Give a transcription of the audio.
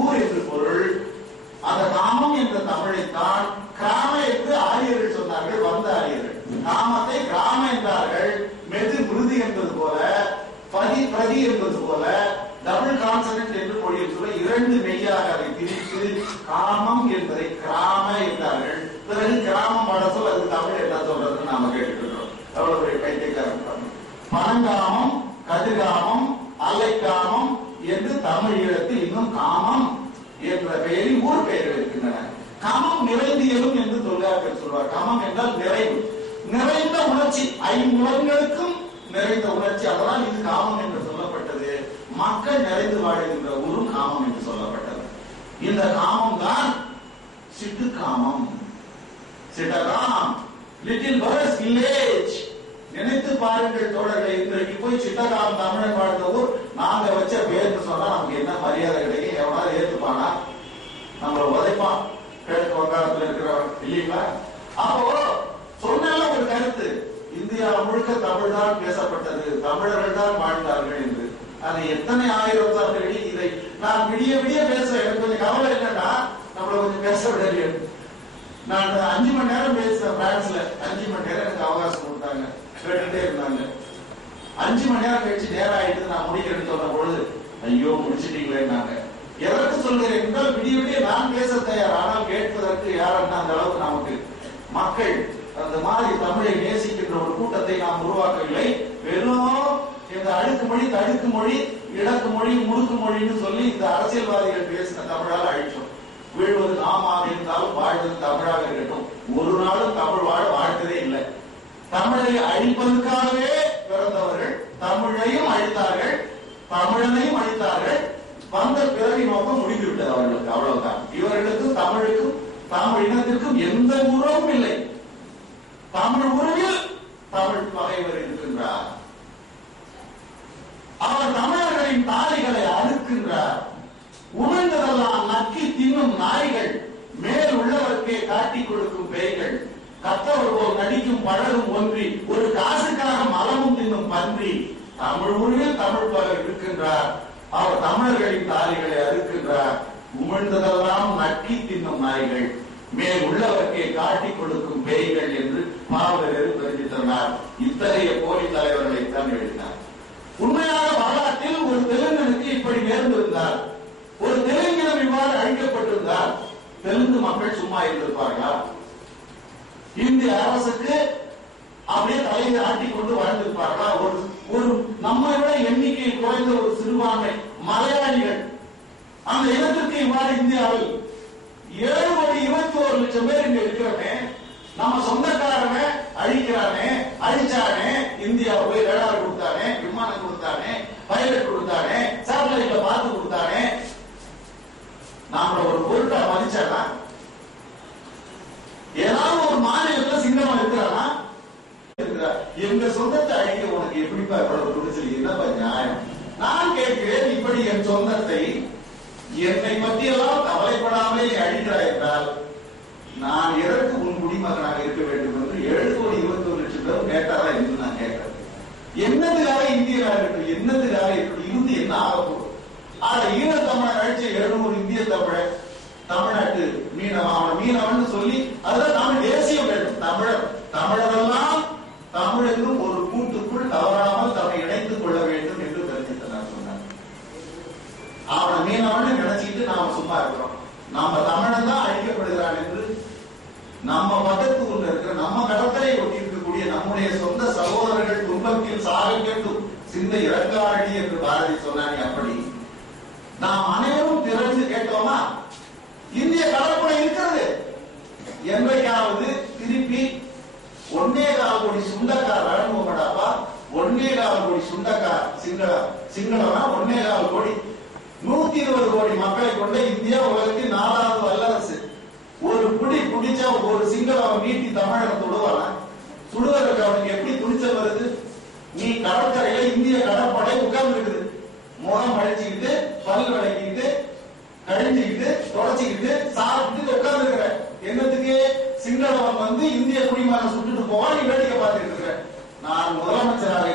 ஊர் என்று பொருள். அந்த காமம் என்ற தமிழைத்தான் கிராம என்று ஆரியர்கள் சொன்னார்கள், வந்த ஆரியர்கள். காமத்தை கிராம என்றார்கள். மெது மிருதி என்பது போல, பதி பிரதி என்பது போல, டபுள் கான்சனன்ட் என்று மொழியில் சொல்ல இரண்டு மெய்யாக அதை பிரித்து காமம் என்பதை கிராம என்றார்கள். பிறகு கிராமம் பாட சொல்ல அது தமிழ் என்ன சொல்றதுன்னு நாம கேட்டுக்கிறோம். அவ்வளவு பைத்தியக்காரன். பனங்காமம், கதிர்காமம், அலைக்காமம் என்று தமிழ் ஈழத்தில் இன்னும் காமம் என்ற பெயரில் ஊர் பெயர்கள் இருக்கின்றன. காமம் நிறைந்தியலும் என்று தொல்காப்பியர் சொல்வார். காமம் என்றால் நிறைவு, நிறைந்த உணர்ச்சி, ஐம்புலன்களுக்கும் நிறைந்த உணர்ச்சி. அதனால் இது காமம் என்று சொல்லப்பட்டது. மக்கள் நிறைந்து வாழ்கின்ற ஊரும் காமம் என்று சொல்லப்பட்டது. இந்த காமம் தான் சிட்டு காமம். சிட்டகாம், லிட்டில் பர்ட்ஸ் வில்லேஜ். நினைத்து பாருங்கள் தோழர்களை, இன்றைக்கு போய் சிட்டகாம் தமிழன் வாழ்ந்த ஊர் நாங்க வச்ச பேருக்கு சொன்னா நமக்கு என்ன மரியாதை கிடைக்கும்? எவனாவது ஏற்றுப்பானா? நம்மள உதைப்பான். கிழக்கு வங்காளத்தில் இருக்கிறவன் இல்லீங்களா? அப்போ சொன்ன ஒரு கருத்து, இந்தியா முழுக்க தமிழ் தான் பேசப்பட்டது, தமிழர்கள் தான் வாழ்ந்தார்கள் என்று. அது எத்தனை ஆயிரம் தமிழ். இதை நான் விடிய விடிய பேச எனக்கு கொஞ்சம் கவலை என்னன்னா, நம்மள கொஞ்சம் பேச விடலையே. நான் 5 மணி நேரம் பேசுறேன் பிரான்ஸ்ல. 5 மணி நேரம் எனக்கு அவகாசம் கொடுத்தாங்க, கேட்டுட்டே இருந்தாங்க. 5 மணி நேரம் கழிச்சு நேரம் ஆயிட்டு நான் முடிக்கிறேன்னு சொன்ன பொழுது, ஐயோ முடிச்சிட்டீங்களே. நாங்க எதற்கு சொல்கிறேன் என்றால், விடிய விடிய நான் பேச தயார், ஆனால் கேட்பதற்கு யாருன்னா அந்த அளவுக்கு நமக்கு மக்கள் அந்த மாதிரி தமிழை நேசிக்கின்ற ஒரு கூட்டத்தை நாம் உருவாக்கவில்லை. வெறும் இந்த அடுக்குமொழி, தடுக்குமொழி, இடக்குமொழி, முடுக்கு மொழின்னு சொல்லி இந்த அரசியல்வாதிகள் பேசின தமிழால் அழிச்சோம். வீழ்வது நாமாக இருந்தாலும் வாழ்வது தமிழாக இருக்கட்டும். ஒரு நாளும் தமிழ் வாழ்த்ததே இல்லை. தமிழை அழிப்பதற்காகவே பிறந்தவர்கள் தமிழையும் அழித்தார்கள், தமிழனையும் அழித்தார்கள். வந்த பிறவி நோக்கம் முடிந்து விட்டது அவர்களுக்கு. அவ்வளவுதான். இவர்களுக்கும் தமிழுக்கும் தமிழ் இனத்திற்கும் எந்த உறவும் இல்லை. தமிழ் உறவில் தமிழ் பகைவர் இருக்கின்றார். அவர் தமிழர்களின் தாலிகளை அறுக்கின்றார். உணர்ந்ததெல்லாம் நக்கி தின்னும் நாய்கள், மேல் உள்ளவர்க்கே காட்டிக் கொடுக்கும் பேய்கள், கத்தவர் போல் நடிக்கும் பழகும் ஒன்றி, ஒரு காசுக்காக மலமும் தின்னும் பன்றி. தமிழ் உருவில் தமிழ் பகர் இருக்கின்றார். அவர் தமிழர்களின் தாலிகளை அறுக்கின்றார். உமிழ்ந்ததெல்லாம் நக்கி தின்னும் நாய்கள், மேல் உள்ளவர்க்கே காட்டிக் கொடுக்கும் பேய்கள் என்று பாவலர் தெரிவித்தார். இத்தகைய போலி தலைவர்களை தான் எழுதினார். உண்மையான வரலாற்றில் ஒரு தெலுங்கனுக்கு இப்படி நேர்ந்திருந்தார், ஒரு தெலுங்கினம் இவ்வாறு அழிக்கப்பட்டிருந்தார், தெலுங்கு மக்கள் சும்மா இருந்திருப்பார்களா? இந்திய அரசுக்கு அப்படியே தலையை ஆட்டிக் கொண்டு வாழ்ந்திருப்பார்களா? ஒரு நம்மை விட எண்ணிக்கையில் குறைந்த ஒரு சிறுபான்மை மலையாளிகள் அந்த இனத்திற்கு இவ்வாறு இந்தியாவில் 7,21,00,000 பேர் இங்க இருக்கிறோமே, நம்ம சொந்தக்காரனை அழிக்கிறானே, அழிச்சானே, இந்தியாவை போய் ரேடார் கொடுத்தானே, விமானம் கொடுத்தானே, பைலட் கொடுத்தானே, சேட்டலைட்ல பார்த்து கொடுத்தானே, நாம ஒரு பொருட்டா மதிச்சானா? ஏதாவது ஒரு மாநிலத்தில் சிங்கமா இருக்கிறானா? எங்க சொந்தத்தை அழிக்க உனக்கு எப்படிப்பா இவ்வளவு துணிச்சல்? என்னப்பா நியாயம்? நான் கேட்கிறேன், இப்படி என் சொந்தத்தை என்னை பற்றியெல்லாம் கவலைப்படாமலே அழிக்கிறாய் என்றால் நான் எதற்கு உன் குடிமகனாக இருக்க வேண்டும் என்று 7,21,00,000 பேர் கேட்டாரா என்று நான் கேட்கிறேன். என்னதுக்காக இந்தியனாக இருக்கு? என்னதுக்காக இப்படி இருந்து என்ன ஆகப்போம்? ஆனா ஈழத்தமிழன் அழிச்ச 700 இந்திய தமிழன், தமிழ்நாட்டு மீனவன், அவன் மீனவன் சொல்லி அதுதான் தமிழ் தேசியம் வேண்டும். தமிழரெல்லாம் தமிழென்றும் ஒரு கூட்டுக்குள் தவறாமல் தம்மை இணைத்துக் கொள்ள வேண்டும் என்று தெரிவித்தனர் சொன்னார். அவனை மீனவன் நினைச்சிட்டு நாம சும்மா இருக்கிறோம். நாம தமிழன் தான் அழிக்கப்படுகிறான் என்று நம்ம பக்கத்து இருக்கிற நம்ம கடற்கரை ஒட்டி இருக்கக்கூடிய நம்முடைய சொந்த சகோதரர்கள் துன்பத்தில் சாக கேட்டும் சிந்தை இறங்காடி என்று பாரதி சொன்னாங்க. அப்படி நாம் அனைவரும் திரண்டு கேட்டோமா? இந்திய கடற்படை இருக்கிறது. என்றைக்காவது திருப்பி 1.25 கோடி சுண்டக்கார் வழங்குவோம்டாப்பா. 1.25 கோடி சுண்டக்கார் சிங்களம்னா 1.25 கோடி 120 கோடி மக்களை கொண்ட இந்தியா உலகத்தின் 4வது வல்லரசு. ஒரு புடி குடிச்சா ஒரு சிங்களம் நீட்டி தமிழனை தொடுவானா? சுடுவதற்கு அவனுக்கு எப்படி துணிச்சல் வருது? நீ கடற்கரையில இந்திய கடற்படை உட்கார்ந்து இருக்குது, முகம் அழிச்சுக்கிட்டு, பல் விளக்கிட்டு, கழிஞ்சுக்கிட்டு, தொடச்சிக்கிட்டு, சாப்பிட்டு உட்கார்ந்து இருக்கிற. என்னத்துக்கு? சிங்களவன் வந்து இந்திய குடிமகனை சுட்டுட்டு போவா, நீ வேடிக்கை பார்த்துட்டு இருக்கிற. நான் முதலமைச்சராக